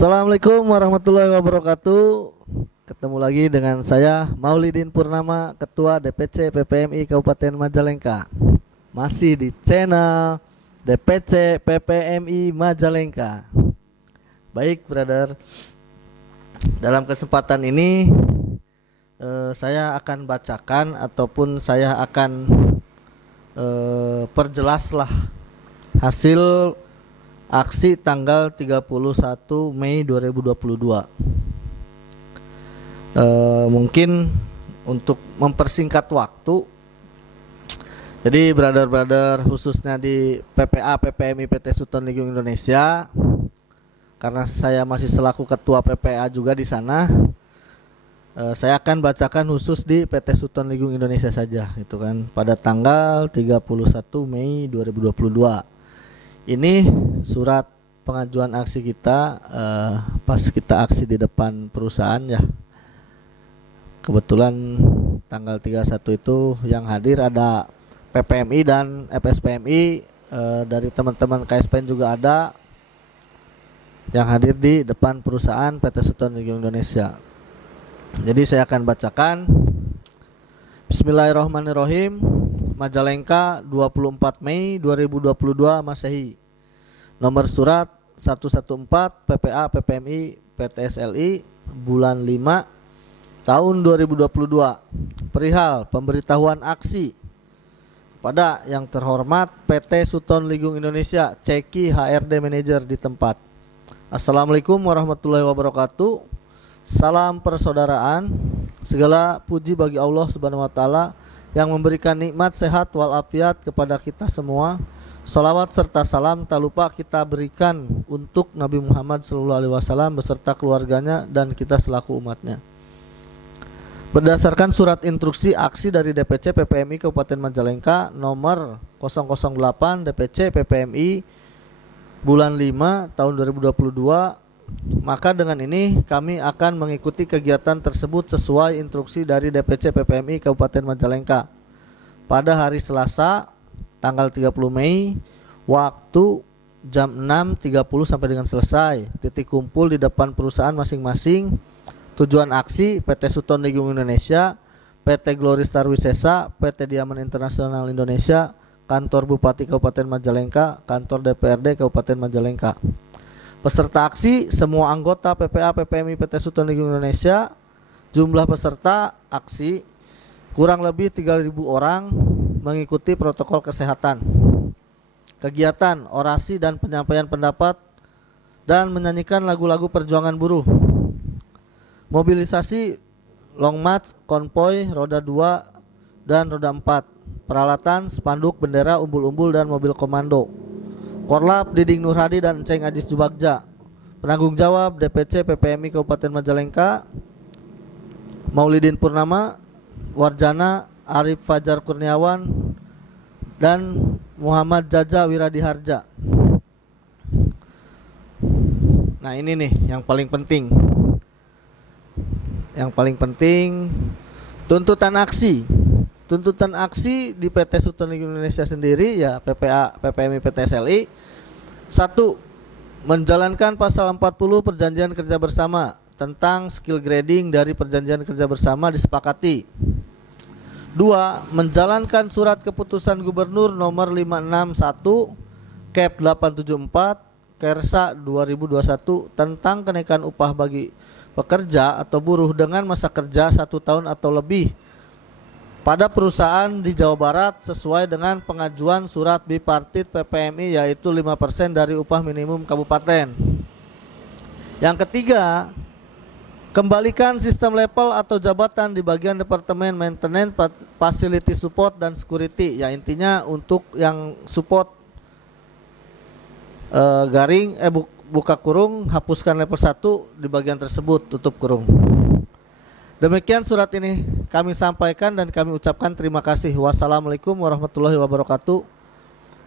Assalamualaikum warahmatullahi wabarakatuh. Ketemu lagi dengan saya Maulidin Purnama, Ketua DPC PPMI Kabupaten Majalengka. Masih di channel DPC PPMI Majalengka. Baik, brother. Dalam kesempatan ini saya akan bacakan ataupun saya akan perjelaslah hasil aksi tanggal 31 Mei 2022. Mungkin untuk mempersingkat waktu, jadi brother-brother khususnya di PPA PPMI PT Sutton Ligung Indonesia, karena saya masih selaku ketua PPA juga di sana, saya akan bacakan khusus di PT Sutton Ligung Indonesia saja, itu kan, pada tanggal 31 Mei 2022. Ini surat pengajuan aksi kita pas kita aksi di depan perusahaan ya. Kebetulan tanggal 31 itu yang hadir ada PPMI dan FSPMI, dari teman-teman KSPN juga ada yang hadir di depan perusahaan PT Sutton Ligung Indonesia. Jadi saya akan bacakan. Bismillahirrahmanirrahim. Majalengka 24 Mei 2022 Masehi. Nomor surat 114 PPA PPMI PTSLI bulan 5 tahun 2022. Perihal pemberitahuan aksi pada yang terhormat PT Sutton Ligung Indonesia, Ceki HRD Manager di tempat. Assalamualaikum warahmatullahi wabarakatuh. Salam persaudaraan. Segala puji bagi Allah Subhanahu wa taala yang memberikan nikmat sehat walafiat kepada kita semua. Salawat serta salam tak lupa kita berikan untuk Nabi Muhammad SAW beserta keluarganya dan kita selaku umatnya. Berdasarkan surat instruksi aksi dari DPC PPMI Kabupaten Majalengka nomor 008 DPC PPMI bulan 5 tahun 2022, maka dengan ini kami akan mengikuti kegiatan tersebut sesuai instruksi dari DPC PPMI Kabupaten Majalengka pada hari Selasa tanggal 30 Mei waktu jam 6.30 sampai dengan selesai. Titik kumpul di depan perusahaan masing-masing. Tujuan aksi PT Sutton Ligung Indonesia, PT Glory Star Wisesa, PT Diamond Internasional Indonesia, Kantor Bupati Kabupaten Majalengka, Kantor DPRD Kabupaten Majalengka. Peserta aksi semua anggota PPA PPMI PT Sutton Ligung Indonesia. Jumlah peserta aksi kurang lebih 3.000 orang mengikuti protokol kesehatan. Kegiatan orasi dan penyampaian pendapat dan menyanyikan lagu-lagu perjuangan buruh. Mobilisasi long march, konvoy, roda 2 dan roda 4. Peralatan spanduk, bendera, umbul-umbul dan mobil komando. Korlap Diding Nurhadi dan Ceng Ajis Jubagja. Penanggung jawab DPC PPMI Kabupaten Majalengka Maulidin Purnama, Warjana Arif Fajar Kurniawan dan Muhammad Jaja Wiradiharja. Nah, ini nih yang paling penting. Yang paling penting tuntutan aksi. Tuntutan aksi di PT Sutton Ligung Indonesia sendiri ya, PPA PPMI PTSLI. 1. Menjalankan pasal 40 Perjanjian Kerja Bersama tentang skill grading dari Perjanjian Kerja Bersama disepakati. 2. Menjalankan surat keputusan Gubernur nomor 561 Kep 874 Kersa 2021 tentang kenaikan upah bagi pekerja atau buruh dengan masa kerja 1 tahun atau lebih pada perusahaan di Jawa Barat sesuai dengan pengajuan surat bipartit PPMI, yaitu 5% dari upah minimum kabupaten. Yang ketiga, kembalikan sistem level atau jabatan di bagian Departemen Maintenance, Facility Support dan Security. Ya, intinya untuk yang support buka kurung, hapuskan level 1 di bagian tersebut, tutup kurung. Demikian surat ini kami sampaikan dan kami ucapkan terima kasih. Wassalamualaikum warahmatullahi wabarakatuh.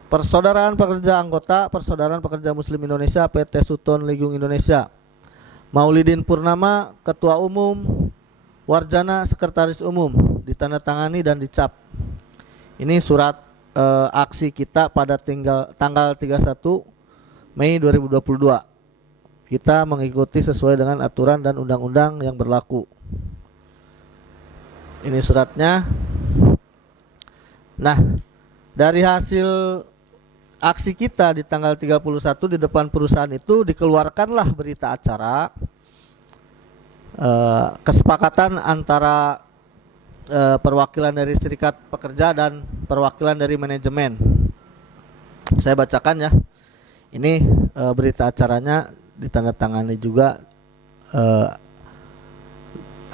Persaudaraan pekerja anggota Persaudaraan Pekerja Muslim Indonesia PT Sutton Ligung Indonesia. Maulidin Purnama, Ketua Umum. Warjana, Sekretaris Umum. Ditandatangani dan dicap. Ini surat aksi kita pada tanggal 31 Mei 2022. kita mengikuti sesuai dengan aturan dan undang-undang yang berlaku. Ini suratnya. Nah, dari hasil aksi kita di tanggal 31 di depan perusahaan itu dikeluarkanlah berita acara kesepakatan antara perwakilan dari serikat pekerja dan perwakilan dari manajemen. Saya bacakan ya. Ini berita acaranya ditandatangani juga,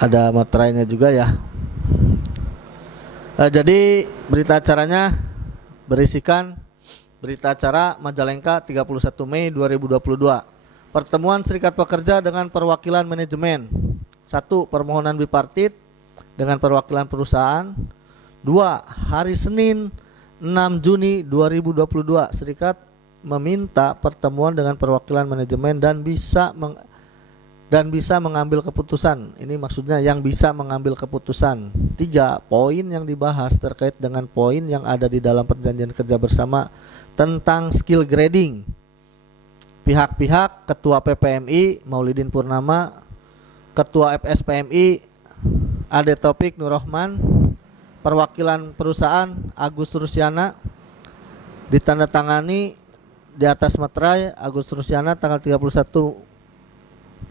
ada materainya juga ya. Jadi berita acaranya berisikan berita acara Majalengka 31 Mei 2022. Pertemuan serikat pekerja dengan perwakilan manajemen. 1. Permohonan bipartit dengan perwakilan perusahaan. 2. Hari Senin 6 Juni 2022 serikat meminta pertemuan dengan perwakilan manajemen dan bisa mengambil keputusan. Ini maksudnya yang bisa mengambil keputusan. 3. Poin yang dibahas terkait dengan poin yang ada di dalam perjanjian kerja bersama tentang skill grading. Pihak-pihak Ketua PPMI Maulidin Purnama, Ketua FSPMI Ade Taufik Nurrohman, perwakilan perusahaan Agus Rusyana, ditandatangani di atas materai Agus Rusyana tanggal 31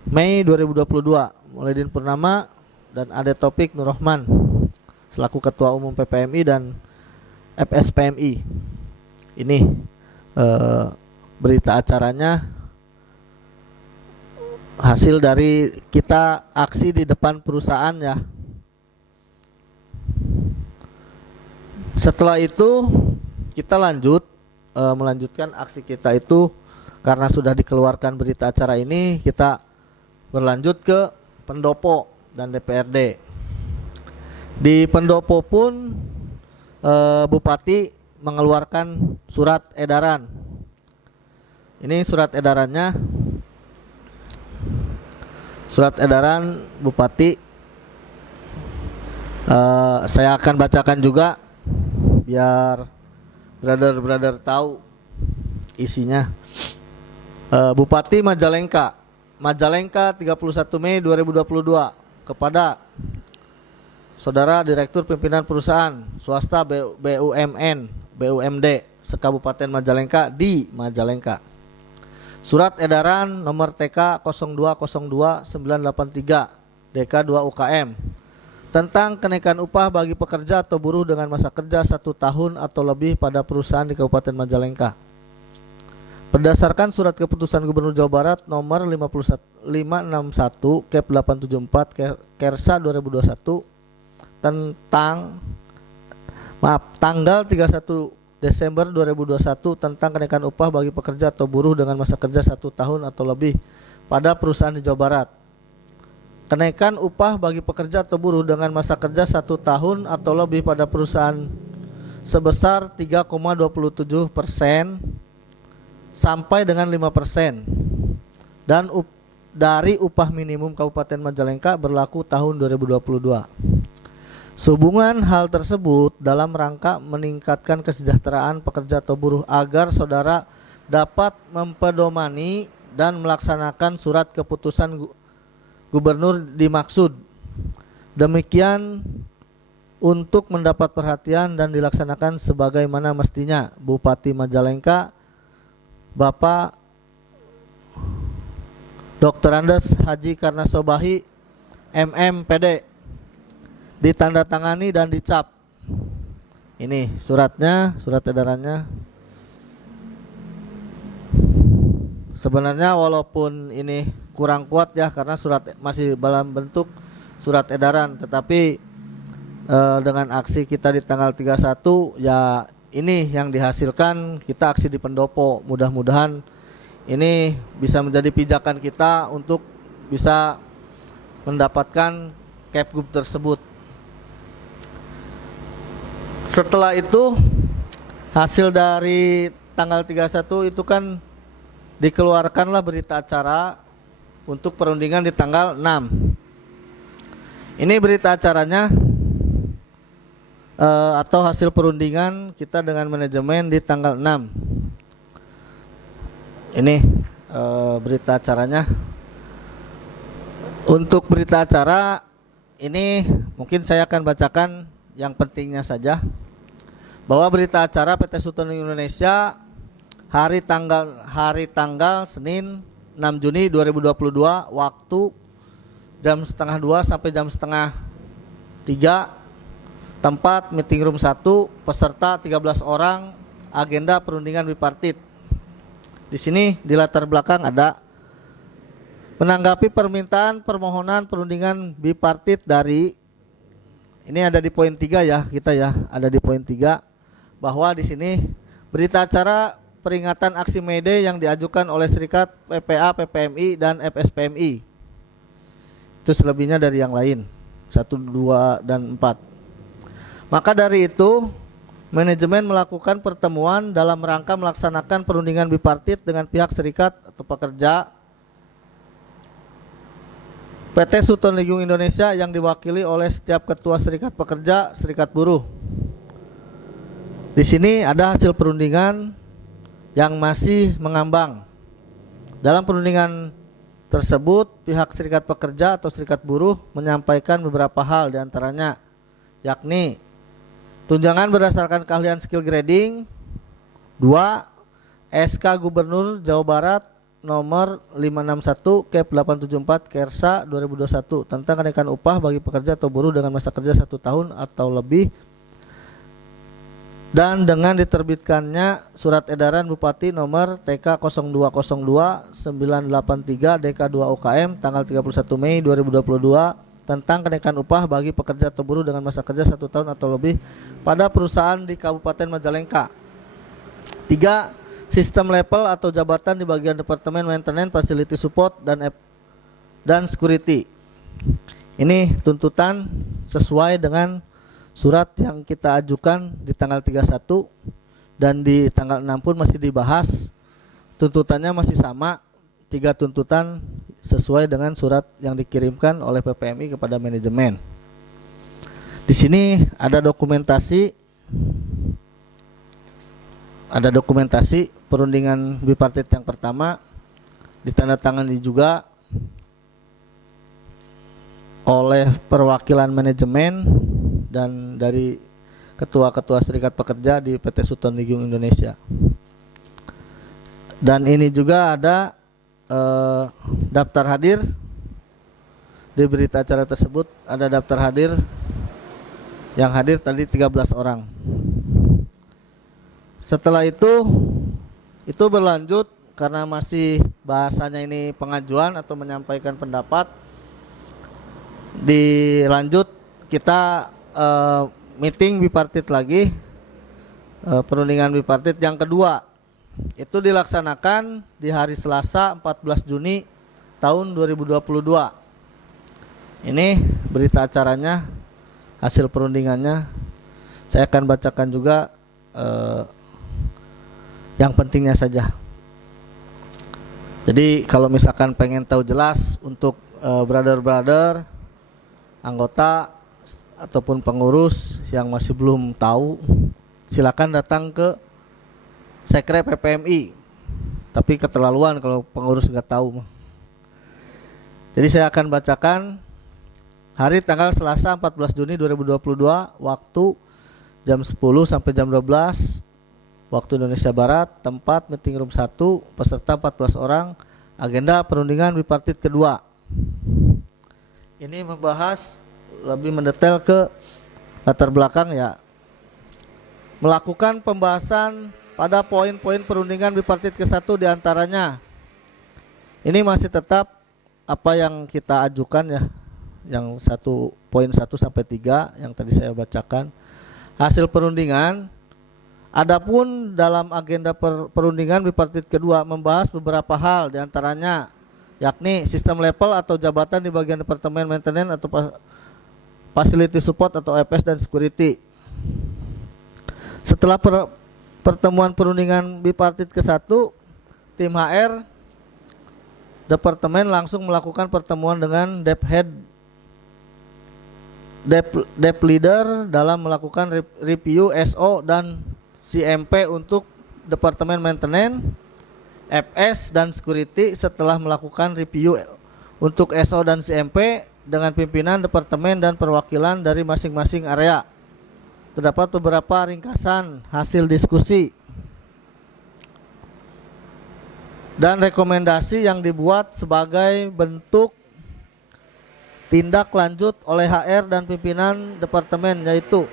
Mei 2022, Maulidin Purnama dan Ade Taufik Nurrohman selaku Ketua Umum PPMI dan FSPMI. Ini berita acaranya hasil dari kita aksi di depan perusahaan ya. Setelah itu kita melanjutkan aksi kita itu karena sudah dikeluarkan berita acara ini, kita berlanjut ke pendopo dan DPRD. Di pendopo pun Bupati mengeluarkan surat edaran. Ini surat edarannya. Surat edaran Bupati. Saya akan bacakan juga biar brother tahu isinya. Bupati Majalengka 31 Mei 2022 kepada Saudara Direktur Pimpinan Perusahaan Swasta BUMN BUMD Sekabupaten Majalengka di Majalengka. Surat edaran nomor TK 0202983 DK2 UKM tentang kenaikan upah bagi pekerja atau buruh dengan masa kerja 1 tahun atau lebih pada perusahaan di Kabupaten Majalengka. Berdasarkan surat keputusan Gubernur Jawa Barat nomor 561 Kep 874 Kersa 2021 tanggal 31 Desember 2021 tentang kenaikan upah bagi pekerja atau buruh dengan masa kerja 1 tahun atau lebih pada perusahaan di Jawa Barat. Kenaikan upah bagi pekerja atau buruh dengan masa kerja 1 tahun atau lebih pada perusahaan sebesar 3,27% sampai dengan 5% dan dari upah minimum Kabupaten Majalengka berlaku tahun 2022. Sehubungan hal tersebut dalam rangka meningkatkan kesejahteraan pekerja atau buruh agar saudara dapat mempedomani dan melaksanakan surat keputusan Gubernur dimaksud. Demikian untuk mendapat perhatian dan dilaksanakan sebagaimana mestinya, Bupati Majalengka Bapak Dr. Andes Haji Karnasobahi MMPD, ditandatangani dan dicap. Ini suratnya, surat edarannya. Sebenarnya walaupun ini kurang kuat ya karena surat masih dalam bentuk surat edaran, tetapi dengan aksi kita di tanggal 31 ya ini yang dihasilkan kita aksi di pendopo. Mudah-mudahan ini bisa menjadi pijakan kita untuk bisa mendapatkan Kepgub tersebut. Setelah itu hasil dari tanggal 31 itu kan dikeluarkanlah berita acara untuk perundingan di tanggal 6. Ini berita acaranya atau hasil perundingan kita dengan manajemen di tanggal 6. Ini berita acaranya. Untuk berita acara ini mungkin saya akan bacakan yang pentingnya saja. Bahwa berita acara PT Sutomo Indonesia hari tanggal Senin 6 Juni 2022 waktu jam setengah 2 sampai jam setengah 3, tempat meeting room 1, peserta 13 orang, agenda perundingan bipartit. Di sini di latar belakang ada menanggapi permintaan permohonan perundingan bipartit dari, ini ada di poin 3 ya, kita ya, ada di poin 3 bahwa di sini berita acara peringatan aksi May Day yang diajukan oleh Serikat PPA, PPMI dan FSPMI. Itu selebihnya dari yang lain 1, 2 dan 4. Maka dari itu manajemen melakukan pertemuan dalam rangka melaksanakan perundingan bipartit dengan pihak serikat atau pekerja PT Sutomo Indonesia yang diwakili oleh setiap ketua serikat pekerja, serikat buruh. Di sini ada hasil perundingan yang masih mengambang. Dalam perundingan tersebut, pihak serikat pekerja atau serikat buruh menyampaikan beberapa hal diantaranya, yakni tunjangan berdasarkan keahlian skill grading. 2. SK Gubernur Jawa Barat nomor 561 Kep 874 Kersa 2021 tentang kenaikan upah bagi pekerja atau buruh dengan masa kerja 1 tahun atau lebih, dan dengan diterbitkannya surat edaran Bupati nomor TK 0202 983 DK2 UKM tanggal 31 Mei 2022 tentang kenaikan upah bagi pekerja atau buruh dengan masa kerja 1 tahun atau lebih pada perusahaan di Kabupaten Majalengka. 3. Sistem level atau jabatan di bagian Departemen Maintenance, Facility Support dan Security. Ini tuntutan sesuai dengan surat yang kita ajukan di tanggal 31 dan di tanggal 6 pun masih dibahas. Tuntutannya masih sama, 3 tuntutan sesuai dengan surat yang dikirimkan oleh PPMI kepada manajemen. Di sini ada dokumentasi perundingan bipartit yang pertama, ditandatangani juga oleh perwakilan manajemen dan dari ketua-ketua serikat pekerja di PT Sutomo Indonesia. Dan ini juga ada daftar hadir. Di berita acara tersebut ada daftar hadir. Yang hadir tadi 13 orang. Setelah itu berlanjut karena masih bahasanya ini pengajuan atau menyampaikan pendapat. Dilanjut kita meeting bipartit lagi, perundingan bipartit yang kedua. Itu dilaksanakan di hari Selasa 14 Juni tahun 2022. Ini berita acaranya, hasil perundingannya. Saya akan bacakan juga yang pentingnya saja. Jadi kalau misalkan pengen tahu jelas untuk brother-brother, anggota ataupun pengurus yang masih belum tahu, silakan datang ke Sekre PPMI. Tapi keterlaluan kalau pengurus nggak tahu. Jadi saya akan bacakan hari tanggal Selasa 14 Juni 2022 waktu jam 10 sampai jam 12 waktu Indonesia Barat, tempat meeting room 1, peserta 14 orang, agenda perundingan bipartit kedua. Ini membahas lebih mendetail ke latar belakang ya. Melakukan pembahasan pada poin-poin perundingan bipartit ke-1 diantaranya. Ini masih tetap apa yang kita ajukan ya. Yang poin 1 sampai 3 yang tadi saya bacakan. Hasil perundingan. Adapun dalam agenda perundingan bipartit kedua membahas beberapa hal diantaranya, yakni sistem level atau jabatan di bagian Departemen Maintenance atau Facility Support atau FS dan Security. Setelah pertemuan perundingan bipartit ke-1, tim HR Departemen langsung melakukan pertemuan dengan Dep Leader dalam melakukan review SO dan CMP untuk Departemen Maintenance FS dan security setelah melakukan review untuk SO dan CMP dengan pimpinan departemen dan perwakilan dari masing-masing area. Terdapat beberapa ringkasan hasil diskusi dan rekomendasi yang dibuat sebagai bentuk tindak lanjut oleh HR dan pimpinan departemen, yaitu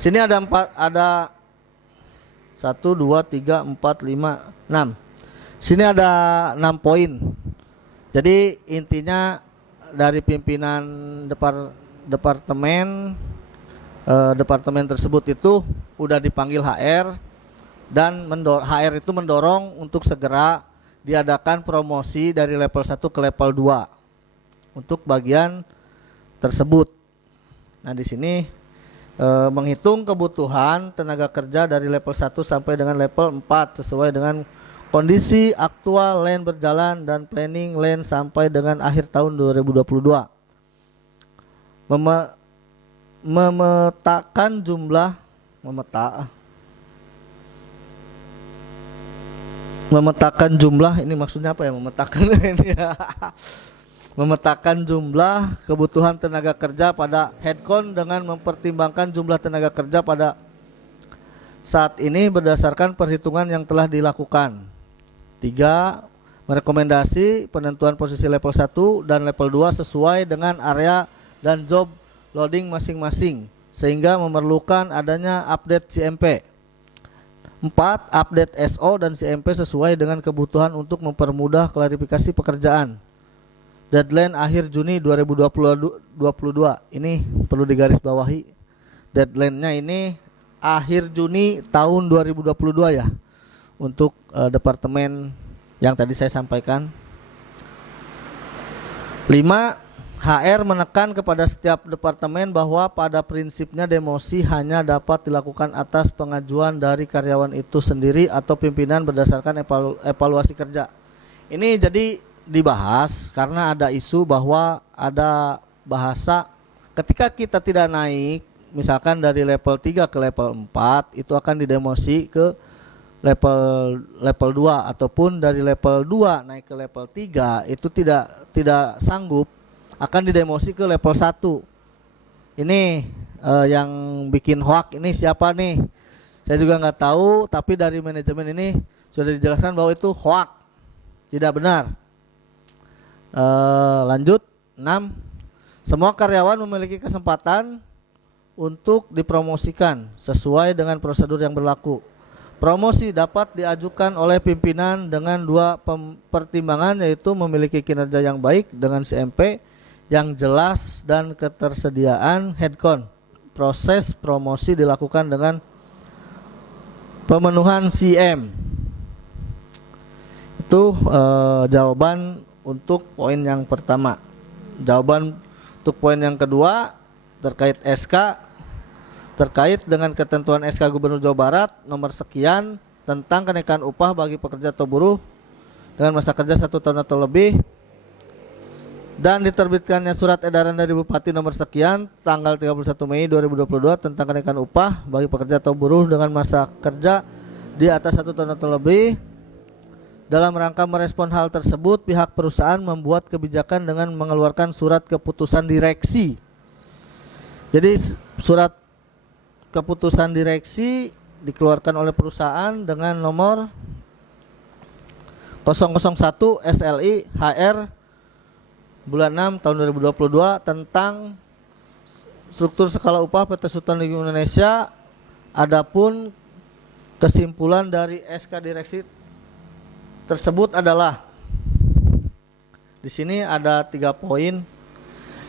sini ada 1 2 3 4 5 6. Sini ada 6 poin. Jadi intinya dari pimpinan departemen tersebut itu udah dipanggil HR dan HR itu mendorong untuk segera diadakan promosi dari level 1 ke level 2 untuk bagian tersebut. Nah, di sini menghitung kebutuhan tenaga kerja dari level 1 sampai dengan level 4 sesuai dengan kondisi aktual LAN berjalan dan planning LAN sampai dengan akhir tahun 2022. Memetakan jumlah ini maksudnya apa ya, memetakan ini ya. Memetakan jumlah kebutuhan tenaga kerja pada headcount dengan mempertimbangkan jumlah tenaga kerja pada saat ini berdasarkan perhitungan yang telah dilakukan. 3. Merekomendasi penentuan posisi level 1 dan level 2 sesuai dengan area dan job loading masing-masing sehingga memerlukan adanya update CMP. 4. Update SO dan CMP sesuai dengan kebutuhan untuk mempermudah klarifikasi pekerjaan. Deadline akhir Juni 2022. Ini perlu digarisbawahi. Deadline-nya ini akhir Juni tahun 2022 ya. Untuk departemen yang tadi saya sampaikan. 5. HR menekan kepada setiap departemen bahwa pada prinsipnya demosi hanya dapat dilakukan atas pengajuan dari karyawan itu sendiri atau pimpinan berdasarkan evaluasi kerja. Ini jadi dibahas karena ada isu bahwa ada bahasa ketika kita tidak naik misalkan dari level 3 ke level 4 itu akan didemosi ke level 2 ataupun dari level 2 naik ke level 3 itu tidak sanggup akan didemosi ke level 1. Ini yang bikin hoak ini siapa nih? Saya juga nggak tahu, tapi dari manajemen ini sudah dijelaskan bahwa itu hoak, tidak benar. Lanjut 6. Semua karyawan memiliki kesempatan untuk dipromosikan sesuai dengan prosedur yang berlaku. Promosi dapat diajukan oleh pimpinan dengan 2 pertimbangan, yaitu memiliki kinerja yang baik dengan CMP yang jelas dan ketersediaan headcount. Proses promosi dilakukan dengan pemenuhan CM. Itu jawaban untuk poin yang pertama. Jawaban untuk poin yang kedua terkait SK, terkait dengan ketentuan SK Gubernur Jawa Barat nomor sekian tentang kenaikan upah bagi pekerja atau buruh dengan masa kerja 1 tahun atau lebih, dan diterbitkannya surat edaran dari Bupati nomor sekian tanggal 31 Mei 2022 tentang kenaikan upah bagi pekerja atau buruh dengan masa kerja di atas 1 tahun atau lebih. Dalam rangka merespon hal tersebut, pihak perusahaan membuat kebijakan dengan mengeluarkan surat keputusan direksi. Jadi surat keputusan direksi dikeluarkan oleh perusahaan dengan nomor 001 SLI HR bulan 6 tahun 2022 tentang struktur skala upah PT Sultan Liga Indonesia. Adapun kesimpulan dari SK direksi tersebut adalah di sini ada 3 poin.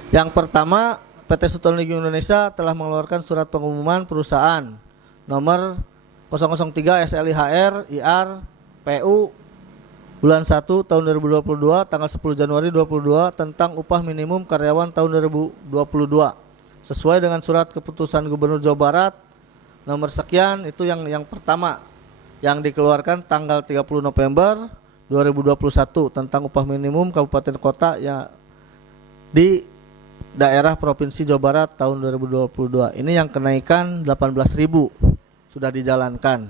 Yang pertama, PT Sultan Liga Indonesia telah mengeluarkan surat pengumuman perusahaan nomor 003 SLIHR IR PU bulan 1 tahun 2022 tanggal 10 Januari 2022 tentang upah minimum karyawan tahun 2022 sesuai dengan surat keputusan Gubernur Jawa Barat nomor sekian. Itu yang pertama yang dikeluarkan tanggal 30 November 2021 tentang upah minimum kabupaten kota ya di daerah Provinsi Jawa Barat tahun 2022. Ini yang kenaikan 18.000 sudah dijalankan.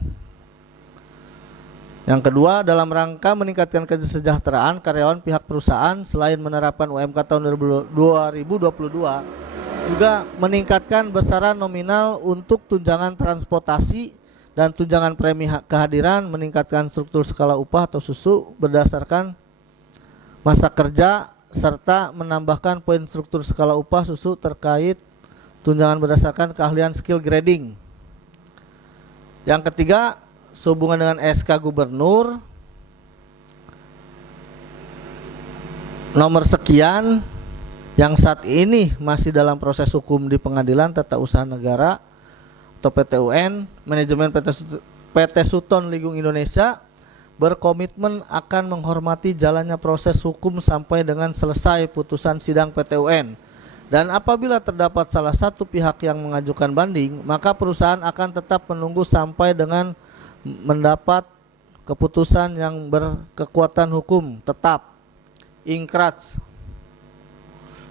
Yang kedua, dalam rangka meningkatkan kesejahteraan karyawan pihak perusahaan selain menerapkan UMK tahun 2022 juga meningkatkan besaran nominal untuk tunjangan transportasi dan tunjangan premi kehadiran, meningkatkan struktur skala upah atau SUSU berdasarkan masa kerja, serta menambahkan poin struktur skala upah SUSU terkait tunjangan berdasarkan keahlian skill grading. Yang ketiga, sehubungan dengan SK Gubernur nomor sekian yang saat ini masih dalam proses hukum di Pengadilan Tata Usaha Negara atau PT-UN, manajemen PT Suton Ligung Indonesia berkomitmen akan menghormati jalannya proses hukum sampai dengan selesai putusan sidang PT-UN. Dan apabila terdapat salah satu pihak yang mengajukan banding, maka perusahaan akan tetap menunggu sampai dengan mendapat keputusan yang berkekuatan hukum tetap ingkrah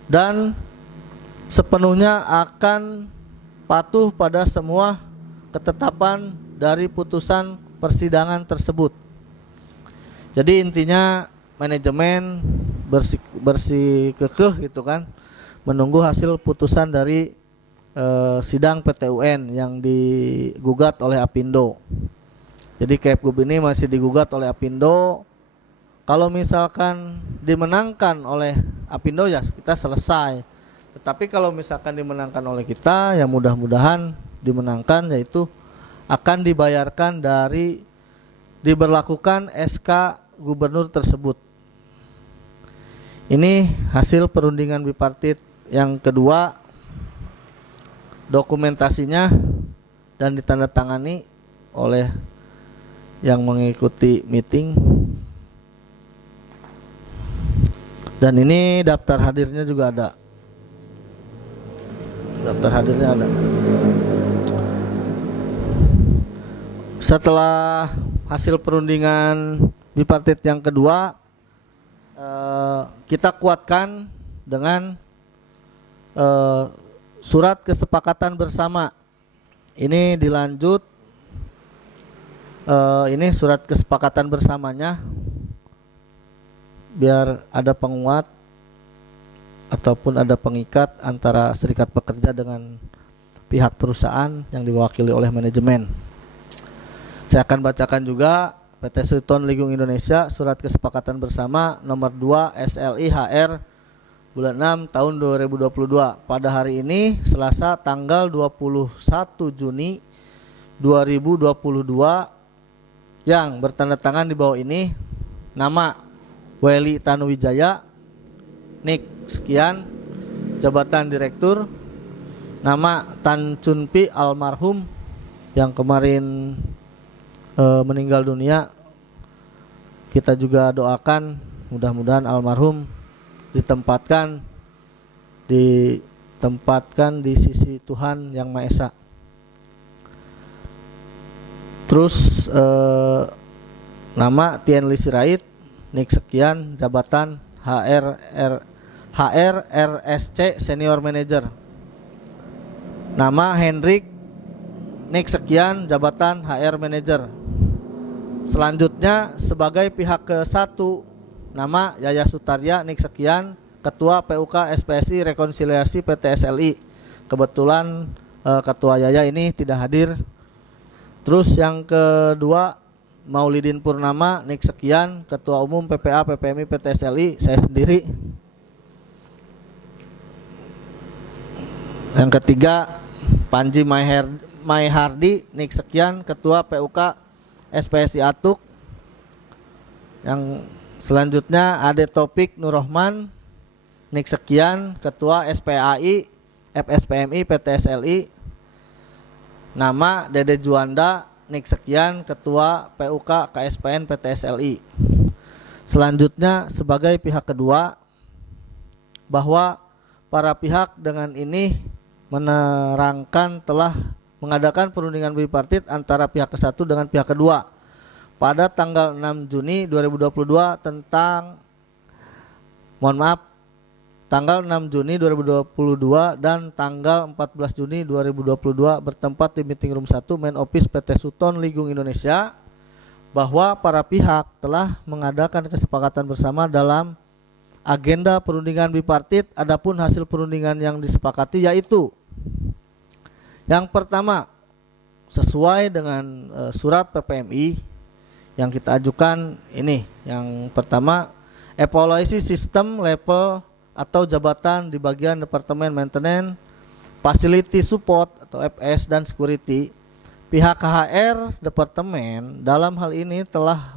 dan sepenuhnya akan patuh pada semua ketetapan dari putusan persidangan tersebut. Jadi intinya manajemen bersikukuh gitu kan, menunggu hasil putusan dari sidang PT-UN yang digugat oleh Apindo. Jadi Kepgub ini masih digugat oleh Apindo. Kalau misalkan dimenangkan oleh Apindo ya kita selesai. Tetapi kalau misalkan dimenangkan oleh kita, ya mudah-mudahan dimenangkan, yaitu akan dibayarkan dari diberlakukan SK Gubernur tersebut. Ini hasil perundingan bipartit yang kedua, dokumentasinya dan ditandatangani oleh yang mengikuti meeting. Dan ini daftar hadirnya juga ada. Daftar hadirnya ada. Setelah hasil perundingan bipartit yang kedua, kita kuatkan dengan surat kesepakatan bersama. Ini dilanjut, ini surat kesepakatan bersamanya, biar ada penguat ataupun ada pengikat antara serikat pekerja dengan pihak perusahaan yang diwakili oleh manajemen. Saya akan bacakan juga PT Suton Ligung Indonesia surat kesepakatan bersama nomor 2 SLI HR bulan 6 tahun 2022 pada hari ini Selasa tanggal 21 Juni 2022 yang bertanda tangan di bawah ini. Nama Weli Tanuwijaya, NIK sekian, jabatan direktur. Nama Tan Chunpi almarhum yang kemarin meninggal dunia. Kita juga doakan mudah-mudahan almarhum ditempatkan di sisi Tuhan Yang Maha Esa. Terus nama Tienli Sirait, NIK sekian, jabatan HRRSC Senior Manager. Nama Hendrik, NIK sekian, jabatan HR Manager. Selanjutnya sebagai pihak ke-1, nama Yaya Sutarya, NIK sekian, Ketua PUK SPSI Rekonsiliasi PT SLI. Kebetulan Ketua Yaya ini tidak hadir. Terus yang kedua Maulidin Purnama, NIK sekian, Ketua Umum PPA PPMI PT SLI, saya sendiri. Yang ketiga Panji Maihardi, NIK sekian, Ketua PUK SPSI Atuk. Yang selanjutnya Ade Topik Nurrohman, NIK sekian, Ketua SPAI FSPMI PT SLI. Nama Dede Juanda, NIK sekian, Ketua PUK KSPN PT SLI. Selanjutnya sebagai pihak kedua, bahwa para pihak dengan ini menerangkan telah mengadakan perundingan bipartit antara pihak ke-1 dengan pihak kedua pada tanggal 6 Juni 2022 tanggal 6 Juni 2022 dan tanggal 14 Juni 2022 bertempat di Meeting Room 1 Main Office PT Suton Ligung Indonesia. bahwa para pihak telah mengadakan kesepakatan bersama dalam agenda perundingan bipartit. Adapun hasil perundingan yang disepakati yaitu yang pertama, sesuai dengan surat PPMI yang kita ajukan ini. Yang pertama, evaluasi sistem level atau jabatan di bagian Departemen Maintenance, Facility Support atau FS dan Security. Pihak KHR Departemen dalam hal ini telah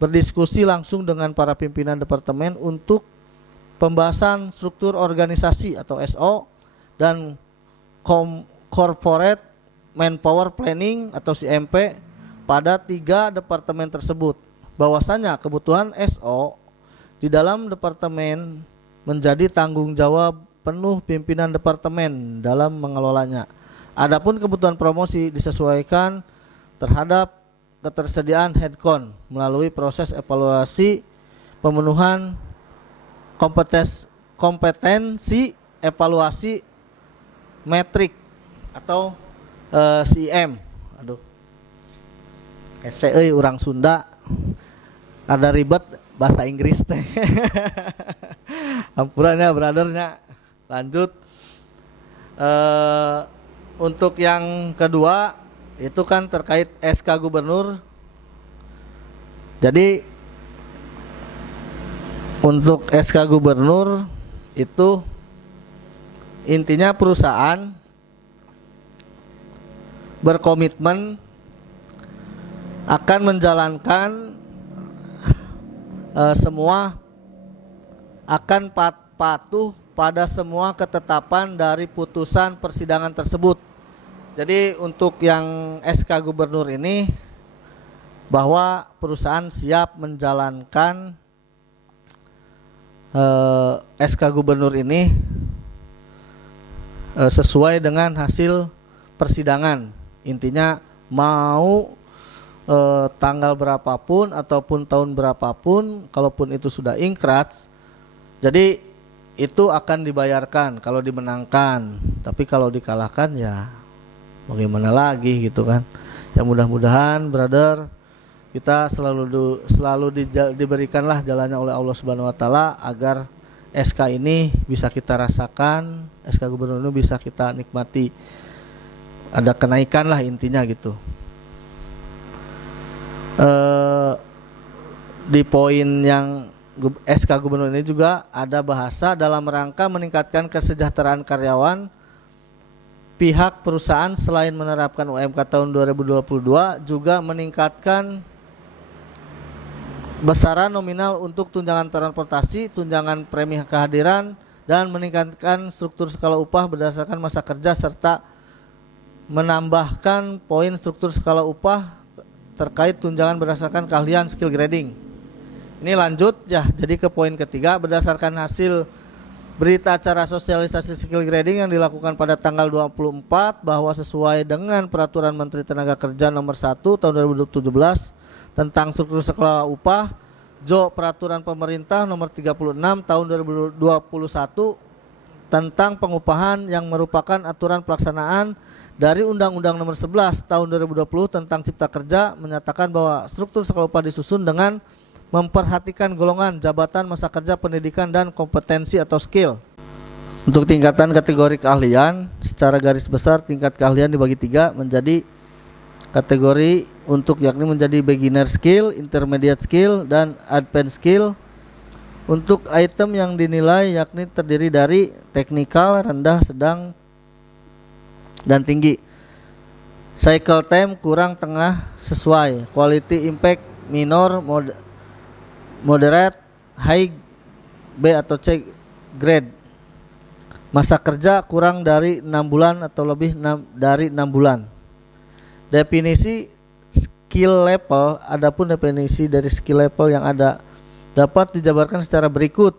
berdiskusi langsung dengan para pimpinan departemen untuk pembahasan struktur organisasi atau SO dan Corporate Manpower Planning atau CMP pada 3 departemen tersebut. Bahwasanya kebutuhan SO di dalam departemen menjadi tanggung jawab penuh pimpinan departemen dalam mengelolanya. Adapun kebutuhan promosi disesuaikan terhadap ketersediaan headcount melalui proses evaluasi pemenuhan kompetensi evaluasi metrik atau CM. Aduh, SCE orang Sunda ada ribet bahasa Inggris teh. Ampurannya brothernya. Lanjut. Untuk yang kedua itu kan terkait SK Gubernur. Jadi untuk SK Gubernur itu intinya perusahaan berkomitmen akan menjalankan semua akan patuh pada semua ketetapan dari putusan persidangan tersebut. Jadi untuk yang SK Gubernur ini bahwa perusahaan siap menjalankan SK Gubernur ini sesuai dengan hasil persidangan. Intinya mau tanggal berapapun ataupun tahun berapapun, kalaupun itu sudah ingkrats, jadi itu akan dibayarkan kalau dimenangkan. Tapi kalau dikalahkan ya bagaimana lagi gitu kan. Ya mudah-mudahan brother kita selalu diberikanlah jalannya oleh Allah Subhanahu wa taala agar SK ini bisa kita rasakan, SK Gubernur ini bisa kita nikmati. Ada kenaikan lah intinya gitu. Di poin yang SK Gubernur ini juga ada bahasa dalam rangka meningkatkan kesejahteraan karyawan. Pihak perusahaan selain menerapkan UMK tahun 2022 juga meningkatkan besaran nominal untuk tunjangan transportasi, tunjangan premi kehadiran, dan meningkatkan struktur skala upah berdasarkan masa kerja serta menambahkan poin struktur skala upah terkait tunjangan berdasarkan keahlian skill grading. Ini lanjut ya, jadi ke poin ketiga, berdasarkan hasil berita acara sosialisasi skill grading yang dilakukan pada tanggal 24 bahwa sesuai dengan Peraturan Menteri Tenaga Kerja Nomor 1 Tahun 2017 tentang struktur skala upah, Peraturan Pemerintah Nomor 36 Tahun 2021 tentang pengupahan yang merupakan aturan pelaksanaan dari Undang-Undang Nomor 11 Tahun 2020 tentang Cipta Kerja menyatakan bahwa struktur skala upah disusun dengan memperhatikan golongan, jabatan, masa kerja, pendidikan, dan kompetensi atau skill. Untuk tingkatan kategori keahlian, secara garis besar tingkat keahlian dibagi 3 menjadi kategori untuk yakni menjadi beginner skill, intermediate skill, dan advanced skill. Untuk item yang dinilai yakni terdiri dari teknikal, rendah, sedang, dan tinggi. Cycle time kurang, tengah, sesuai. Quality impact minor, moderate, high, B atau C grade. Masa kerja kurang dari 6 bulan atau lebih dari 6 bulan. Definisi skill level, adapun definisi dari skill level yang ada dapat dijabarkan secara berikut: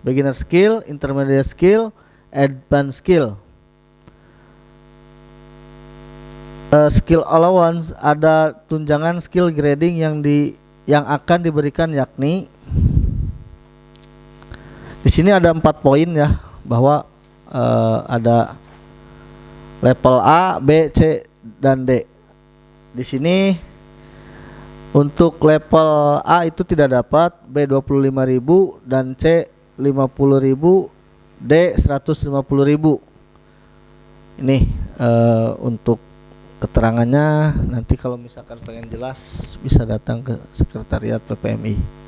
beginner skill, intermediate skill, advanced skill. Skill allowance, ada tunjangan skill grading yang akan diberikan yakni di sini ada 4 poin ya, bahwa ada level A, B, C, dan D. Di sini Untuk level A itu tidak dapat, B 25.000 dan C 50.000, D 150.000. Ini untuk keterangannya, nanti kalau misalkan pengen jelas bisa datang ke sekretariat PPMI.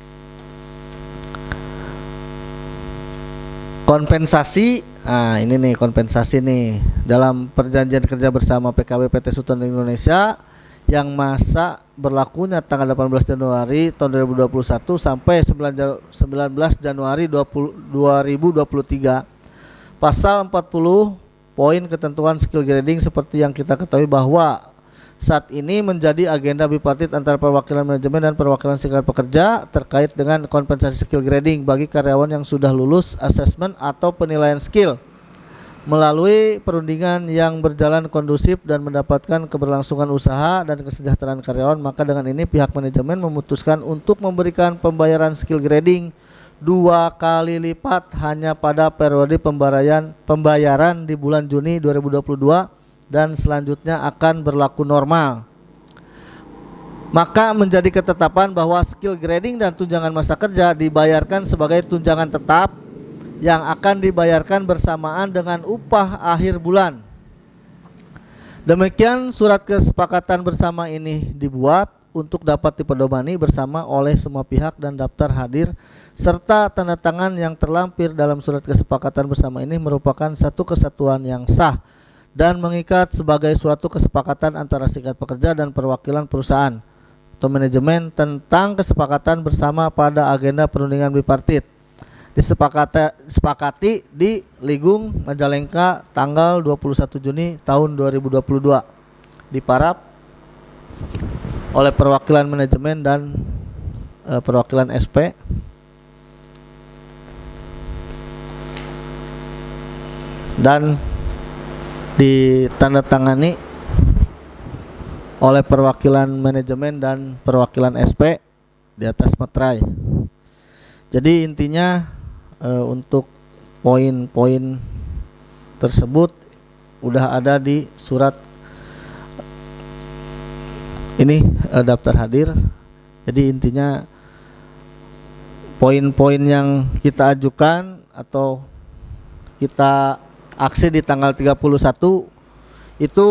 Kompensasi, nah ini nih kompensasi nih dalam perjanjian kerja bersama PKB PT Sutton Indonesia yang masa berlakunya tanggal 18 Januari tahun 2021 sampai 19 Januari 2023. Pasal 40 poin ketentuan skill grading seperti yang kita ketahui bahwa saat ini menjadi agenda bipartit antara perwakilan manajemen dan perwakilan serikat pekerja terkait dengan kompensasi skill grading bagi karyawan yang sudah lulus asesmen atau penilaian skill melalui perundingan yang berjalan kondusif dan mendapatkan keberlangsungan usaha dan kesejahteraan karyawan. Maka dengan ini pihak manajemen memutuskan untuk memberikan pembayaran skill grading 2 kali lipat hanya pada periode pembayaran di bulan Juni 2022 dan selanjutnya akan berlaku normal. Maka menjadi ketetapan bahwa skill grading dan tunjangan masa kerja dibayarkan sebagai tunjangan tetap yang akan dibayarkan bersamaan dengan upah akhir bulan. Demikian surat kesepakatan bersama ini dibuat untuk dapat dipedomani bersama oleh semua pihak dan daftar hadir serta tanda tangan yang terlampir dalam surat kesepakatan bersama ini merupakan satu kesatuan yang sah dan mengikat sebagai suatu kesepakatan antara serikat pekerja dan perwakilan perusahaan atau manajemen tentang kesepakatan bersama pada agenda perundingan bipartit disepakati di Ligung Majalengka tanggal 21 Juni tahun 2022 diparaf oleh perwakilan manajemen dan perwakilan SP dan ditandatangani oleh perwakilan manajemen dan perwakilan SP di atas materai. Jadi intinya untuk poin-poin tersebut udah ada di surat ini daftar hadir. Jadi intinya poin-poin yang kita ajukan atau kita aksi di tanggal 31 itu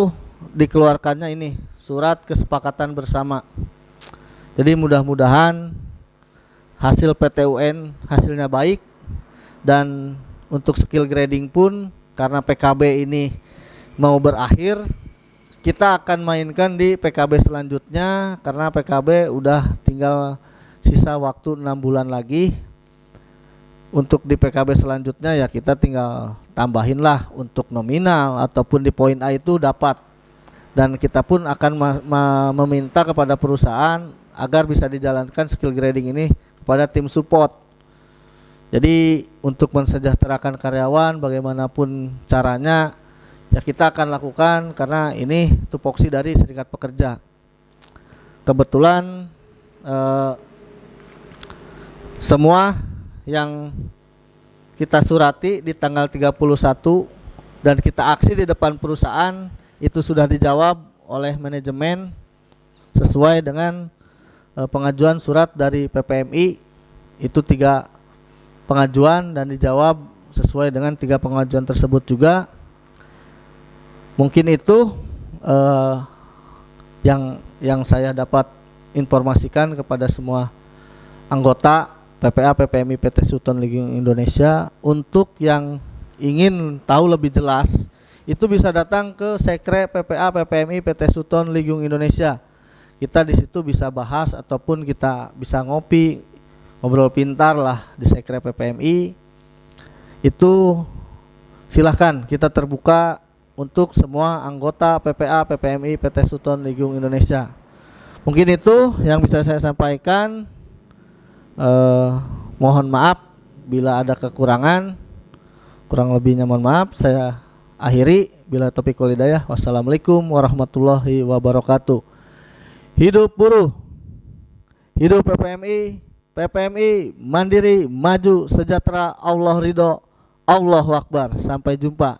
dikeluarkannya ini surat kesepakatan bersama. Jadi mudah-mudahan hasil PTUN hasilnya baik, dan untuk skill grading pun karena PKB ini mau berakhir, kita akan mainkan di PKB selanjutnya karena PKB udah tinggal sisa waktu 6 bulan lagi. Untuk di PKB selanjutnya ya kita tinggal tambahin lah untuk nominal ataupun di poin A itu dapat, dan kita pun akan meminta kepada perusahaan agar bisa dijalankan skill grading ini kepada tim support. Jadi untuk mensejahterakan karyawan bagaimanapun caranya ya kita akan lakukan karena ini tupoksi dari serikat pekerja. Kebetulan semua yang kita surati di tanggal 31 dan kita aksi di depan perusahaan itu sudah dijawab oleh manajemen sesuai dengan pengajuan surat dari PPMI. Itu 3 pengajuan dan dijawab sesuai dengan 3 pengajuan tersebut juga. Mungkin itu yang saya dapat informasikan kepada semua anggota PPA PPMI PT Sutton Ligung Indonesia. Untuk yang ingin tahu lebih jelas itu bisa datang ke Sekre PPA PPMI PT Sutton Ligung Indonesia. Kita di situ bisa bahas ataupun kita bisa ngopi, ngobrol pintar lah di Sekre PPMI. Itu silahkan, kita terbuka untuk semua anggota PPA PPMI PT Sutton Ligung Indonesia. Mungkin itu yang bisa saya sampaikan. Mohon maaf bila ada kekurangan, kurang lebihnya mohon maaf. Saya akhiri, bila taufiq wal hidayah. Wassalamualaikum warahmatullahi wabarakatuh. Hidup buruh, hidup PPMI, PPMI mandiri, maju, sejahtera, Allah ridho, Allahu Akbar. Sampai jumpa.